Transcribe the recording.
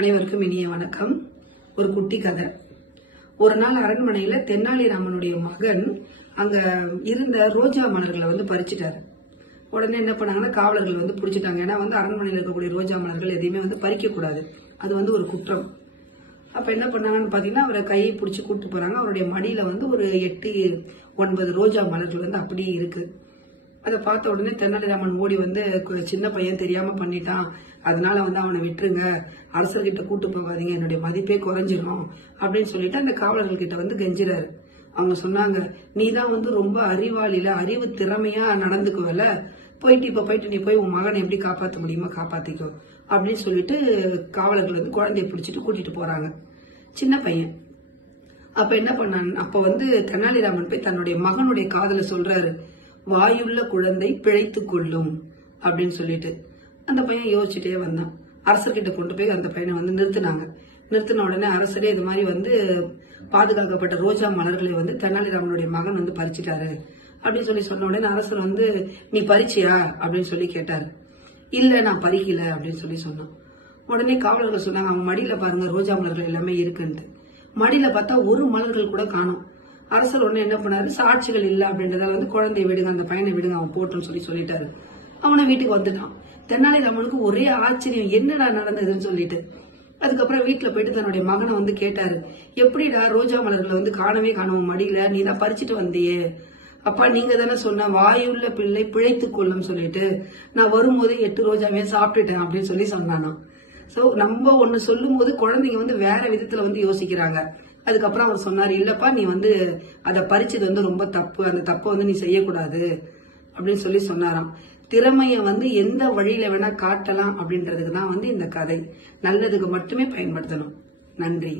அனைவருக்கும் இனிய வணக்கம். ஒரு குட்டி கதை. ஒரு நாள் அரண்மனையில் தென்னாலிராமனுடைய மகன் அங்கே இருந்த ரோஜா மலர்களை வந்து பறிச்சுட்டாரு. உடனே என்ன பண்ணாங்கன்னா காவலர்கள் வந்து பிடிச்சிட்டாங்க. ஏன்னா வந்து அரண்மனையில் இருக்கக்கூடிய ரோஜா மலர்கள் எதையுமே வந்து பறிக்கக்கூடாது அது வந்து ஒரு குற்றம். அப்போ என்ன பண்ணாங்கன்னு பார்த்தீங்கன்னா அவரை கையை பிடிச்சி கூப்பிட்டு போகிறாங்க அவருடைய மடியில வந்து ஒரு எட்டு ஒன்பது ரோஜா மலர்கள் வந்து அப்படியே இருக்குது அதை பார்த்த உடனே தென்னாலிராமன் ஓடி வந்து சின்ன பையன் தெரியாம பண்ணிட்டான். அதனால வந்து அவனை விட்டுருங்க. அரசர்கிட்ட கூட்டு போகாதீங்க. என்னுடைய மதிப்பே குறைஞ்சிரும் அப்படின்னு சொல்லிட்டு அந்த காவலர்கள் கிட்ட வந்து கெஞ்சிறாரு. அவங்க சொன்னாங்க நீ தான் வந்து ரொம்ப அறிவாளியில அறிவு திறமையா நடந்துக்குவல. போயிட்டு இப்ப போயிட்டு நீ போய் உன் மகனை எப்படி காப்பாத்த முடியுமோ காப்பாத்திக்கோ. அப்படின்னு சொல்லிட்டு காவலர்கள் வந்து குழந்தைய பிடிச்சிட்டு கூட்டிட்டு போறாங்க. சின்ன பையன். அப்ப என்ன பண்ணான்? அப்ப வந்து தெனாலிராமன் போய் தன்னுடைய மகனுடைய காதல சொல்றாரு. வாயுள்ள குழந்தை பிழைத்து கொள்ளும் அப்படின்னு சொல்லிட்டு அந்த பையன் யோசிச்சுட்டே வந்தான். அரசர்கிட்ட கொண்டு போய் அந்த பையனை வந்து நிறுத்தினாங்க. நிறுத்தின உடனே அரசரே இது மாதிரி வந்து பாதுகாக்கப்பட்ட ரோஜா மலர்களை வந்து தெனாலிராமனுடைய மகன் வந்து பறிச்சிட்டாரு அப்படின்னு சொல்லி சொன்ன உடனே அரசர் வந்து நீ பறிச்சியா? அப்படின்னு சொல்லி கேட்டார். இல்ல நான் பறிக்கல அப்படின்னு சொல்லி சொன்னான். உடனே காவலர்கள் சொன்னாங்க அவங்க மடியில பாருங்க ரோஜா மலர்கள் எல்லாமே இருக்குன்ட்டு. மடியில பார்த்தா ஒரு மலர்கள் கூட காணும். அரசர் உடனே என்ன பண்ணாரு? சாட்சிகள் இல்லை அப்படின்றதால வந்து குழந்தைய விடுங்க அந்த பையனை விடுங்க அவன் போட்டுன்னு சொல்லி சொல்லிட்டாரு. அவனை வீட்டுக்கு வந்துட்டான். தென்னாலிராமனுக்கு ஒரே ஆச்சரியம் என்னடா நடந்ததுன்னு சொல்லிட்டு. அதுக்கப்புறம் வீட்டில் போயிட்டு தன்னுடைய மகனை வந்து கேட்டாரு. எப்படிடா ரோஜா மலர்களை வந்து காணவே காணவும் மடியில? நீ தான் பறிச்சுட்டு வந்தியே. அப்பா நீங்க தானே சொன்ன வாயுள்ள பிள்ளை பிழைத்து கொள்ளும் சொல்லிட்டு நான் வரும்போது எட்டு ரோஜாவே சாப்பிட்டுட்டேன் அப்படின்னு சொல்லி சொன்னானா ஸோ நம்ம ஒன்று சொல்லும் போது குழந்தைங்க வந்து வேற விதத்துல வந்து யோசிக்கிறாங்க. அதுக்கப்புறம் அவர் சொன்னார் இல்லைப்பா நீ வந்து அதை பறிச்சது வந்து ரொம்ப தப்பு. அந்த தப்பை வந்து நீ செய்யக்கூடாது. அப்படின்னு சொல்லி சொன்னாராம். திறமையை வந்து எந்த வழியில வேணா காட்டலாம் அப்படின்றதுக்கு தான் வந்து இந்த கதை. நல்லதுக்கு மட்டுமே பயன்படுத்தணும். நன்றி.